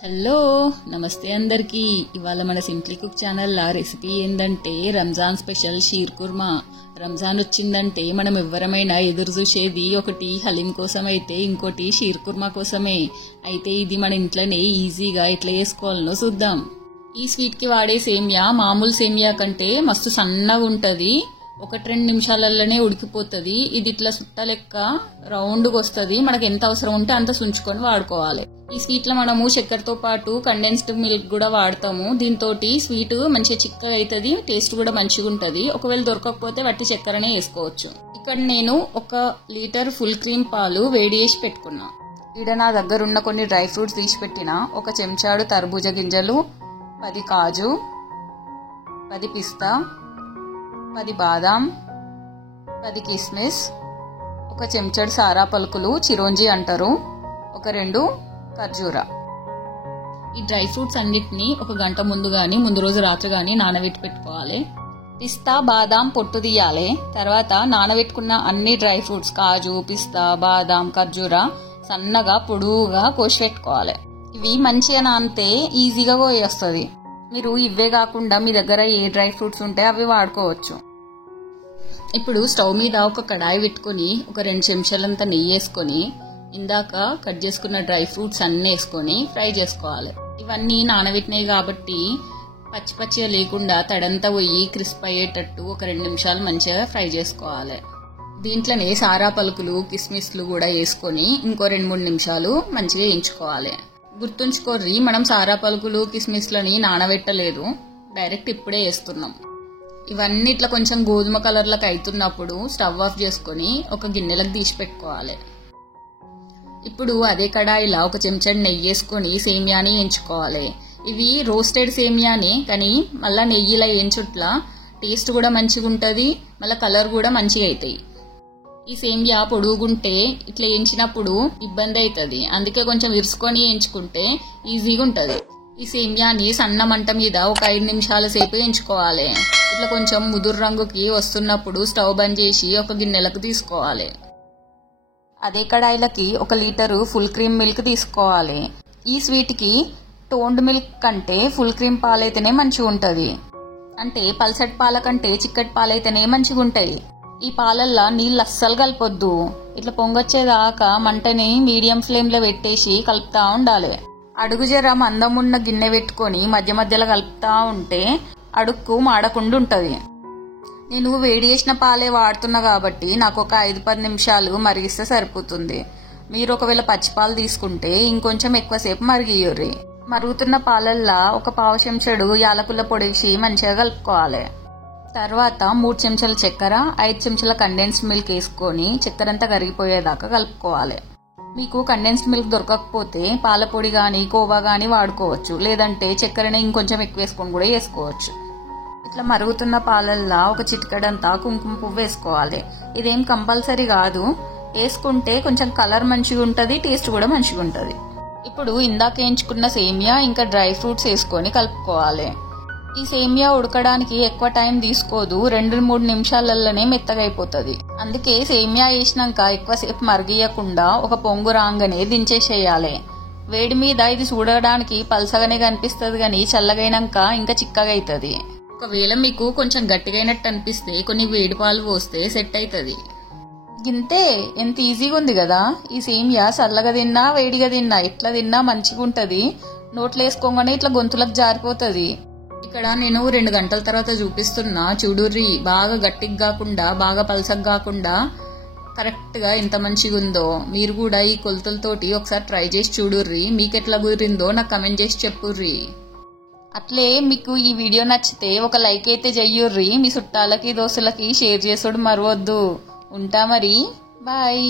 Hello నమస్తే అందరికీ. ఇవాళ మన సింప్లీ కుక్ ఛానల్లో రెసిపీ ఏంటంటే రంజాన్ స్పెషల్ షీర్ కుర్మా. రంజాన్ వచ్చిందంటే మనం ఎవరమైనా ఎదురు చూసేది ఒకటి హలీం కోసం అయితే ఇంకోటి షీర్ కుర్మా కోసమే. అయితే ఇది మన ఇంట్లోనే ఈజీగా ఎట్లా చేసుకోవాలనో చూద్దాం. ఈ స్వీట్కి వాడే సేమియా మామూలు సేమియా కంటే మస్తు సన్నగా ఉంటుంది. 1-2 నిమిషాలలోనే ఉడికిపోతుంది. ఇది ఇట్లా సుట్ట లెక్క రౌండ్గా వస్తుంది. మనకు ఎంత అవసరం ఉంటే అంత సుంచుకొని వాడుకోవాలి. ఈ స్వీట్లో మనము చక్కెరతో పాటు కండెన్స్డ్ మిల్క్ కూడా వాడతాము. దీంతో స్వీట్ మంచిగా చిక్కగా అవుతుంది, టేస్ట్ కూడా మంచిగా ఉంటుంది. ఒకవేళ దొరకకపోతే వట్టి చక్కెరనే వేసుకోవచ్చు. ఇక్కడ నేను 1 లీటర్ ఫుల్ క్రీమ్ పాలు వేడి చేసి పెట్టుకున్నా. ఇక్కడ నా దగ్గర ఉన్న కొన్ని డ్రై ఫ్రూట్స్ తీసి పెట్టిన. 1 చెంచాడు తర్బూజా గింజలు, 10 కాజు, 10 పిస్తా, 10 బాదాం, 10 కిస్మిస్, 1 చెంచాడు సారా పలుకులు, చిరోంజి అంటారు, 2 ఖర్జూరా. ఈ డ్రై ఫ్రూట్స్ అన్నిటిని 1 గంట ముందు గాని ముందు రోజు రాత్రి గాని నానబెట్టి పెట్టుకోవాలి. పిస్తా బాదాం పొట్టు తీయాలి. తర్వాత నానబెట్టుకున్న అన్ని డ్రై ఫ్రూట్స్ కాజు, పిస్తా, బాదాం, ఖర్జూరా సన్నగా పొడువుగా కోసి పెట్టుకోవాలి. ఇవి మంచిగా నానితే ఈజీగా కోయేస్తుంది. మీరు ఇవే కాకుండా మీ దగ్గర ఏ డ్రై ఫ్రూట్స్ ఉంటే అవి వాడుకోవచ్చు. ఇప్పుడు స్టవ్ మీద ఒక కడాయి పెట్టుకుని 2 చెంచాలంత నెయ్యి వేసుకొని ఇందాక కట్ చేసుకున్న డ్రై ఫ్రూట్స్ అన్నీ వేసుకొని ఫ్రై చేసుకోవాలి. ఇవన్నీ నానబెట్టినాయి కాబట్టి పచ్చి పచ్చిగా లేకుండా తడంతా పోయి క్రిస్ప్ అయ్యేటట్టు 2 నిమిషాలు మంచిగా ఫ్రై చేసుకోవాలి. దీంట్లోనే సారా పలుకులు, కిస్మిస్లు కూడా వేసుకొని ఇంకో 2-3 నిమిషాలు మంచిగా వేయించుకోవాలి. గుర్తుంచుకోర్రి, మనం సారా పలుకులు కిస్మిస్లని నానబెట్టలేదు, డైరెక్ట్ ఇప్పుడే వేస్తున్నాం. ఇవన్నీ ఇట్లా కొంచెం గోధుమ కలర్లకు అవుతున్నప్పుడు స్టవ్ ఆఫ్ చేసుకొని ఒక గిన్నెలకు తీసి పెట్టుకోవాలి. ఇప్పుడు అదే కడాయిలో 1 చెంచాడు నెయ్యి వేసుకొని సేమియాని వేయించుకోవాలి. ఇవి రోస్టెడ్ సేమియానే, కానీ మళ్ళీ నెయ్యిలో వేయించుట్ల టేస్ట్ కూడా మంచిగా ఉంటుంది, మళ్ళీ కలర్ కూడా మంచిగా అవుతాయి. ఈ సేమియా పొడుగుంటే ఇట్లా వేయించినప్పుడు ఇబ్బంది అవుతుంది, అందుకే కొంచెం విరుసుకొని వేయించుకుంటే ఈజీగా ఉంటుంది. ఈ సేమియాని సన్న మంట మీద 5 నిమిషాల సేపు వేయించుకోవాలి. ఇట్లా కొంచెం ముదురు రంగుకి వస్తున్నప్పుడు స్టవ్ బంద్ చేసి ఒక గిన్నెలకు తీసుకోవాలి. అదే కడాయిలకి 1 లీటరు ఫుల్ క్రీమ్ మిల్క్ తీసుకోవాలి. ఈ స్వీట్కి టోన్డ్ మిల్క్ కంటే ఫుల్ క్రీమ్ పాలైతేనే మంచిగా ఉంటుంది. అంటే పల్సటి పాల కంటే చిక్కటి పాలైతేనే మంచిగా ఉంటాయి. ఈ పాలల్లో నీళ్ళు అస్సలు కలపొద్దు. ఇట్లా పొంగొచ్చేదాకా మంటని మీడియం ఫ్లేమ్లో పెట్టేసి కలుపుతా ఉండాలి. అడుగు జర మందమున్న గిన్నె పెట్టుకొని మధ్య మధ్యలో కలుపుతా ఉంటే అడుక్కు మాడకుండా ఉంటుంది. నేను వేడి చేసిన పాలే వాడుతున్నా కాబట్టి నాకు 5-10 నిమిషాలు మరిగిస్తే సరిపోతుంది. మీరు ఒకవేళ పచ్చిపాలు తీసుకుంటే ఇంకొంచెం ఎక్కువసేపు మరిగియ్యుర్రి. మరుగుతున్న పాలల్లో 1 పావు చెంచాడు యాలకుల పొడేసి మంచిగా కలుపుకోవాలి. తర్వాత 3 చెంచాల చక్కెర, 5 చెంచాల కండెన్స్డ్ మిల్క్ వేసుకొని చక్కెర అంతా కరిగిపోయేదాకా కలుపుకోవాలి. మీకు కండెన్స్డ్ మిల్క్ దొరకకపోతే పాల పొడి కానీ కోవా కానీ వాడుకోవచ్చు, లేదంటే చక్కెరని ఇంకొంచెం ఎక్కువ వేసుకొని కూడా వేసుకోవచ్చు. ఇట్లా మరుగుతున్న పాలల్లో 1 చిటికెడంతా కుంకుమ పువ్వు వేసుకోవాలి. ఇదేం కంపల్సరీ కాదు, వేసుకుంటే కొంచెం కలర్ మంచిగా ఉంటుంది, టేస్ట్ కూడా మంచిగా ఉంటుంది. ఇప్పుడు ఇందాక వేయించుకున్న సేమియా ఇంకా డ్రై ఫ్రూట్స్ వేసుకొని కలుపుకోవాలి. ఈ సేమియా ఉడకడానికి ఎక్కువ టైం తీసుకోదు, 2-3 నిమిషాలలోనే మెత్తగా అయిపోతుంది. అందుకే సేమియా వేసినాక ఎక్కువసేపు మరిగియకుండా 1 పొంగు రాగానే దించేసేయాలి. వేడి మీద ఇది చూడడానికి పల్సగానే కనిపిస్తుంది, కానీ చల్లగైనాక ఇంకా చిక్కగా అవుతుంది. ఒకవేళ మీకు కొంచెం గట్టిగా అయినట్టు అనిపిస్తే కొన్ని వేడి పాలు పోస్తే సెట్ అవుతుంది. గింతే, ఎంత ఈజీగా ఉంది కదా. ఈ సేమియా చల్లగా తిన్నా వేడిగా తిన్నా ఎట్లా తిన్నా మంచిగా ఉంటుంది. నోట్లో వేసుకోగానే ఇట్లా గొంతులకు జారిపోతుంది. ఇక్కడ నేను 2 గంటల తర్వాత చూపిస్తున్నా, చూడుర్రి. బాగా గట్టిగా కాకుండా బాగా పల్సగా కాకుండా కరెక్ట్గా ఎంత మంచిగా ఉందో. మీరు కూడా ఈ కొలతలతోటి ఒకసారి ట్రై చేసి చూడుర్రి. మీకు ఎట్లా కుదిరిందో నాకు కమెంట్ చేసి చెప్పుర్రి. అట్లే మీకు ఈ వీడియో నచ్చితే ఒక లైక్ అయితే చెయ్యుర్రి. మీ చుట్టాలకి దోస్తులకి షేర్ చేసుడు మరవద్దు. ఉంటా మరి, బాయ్.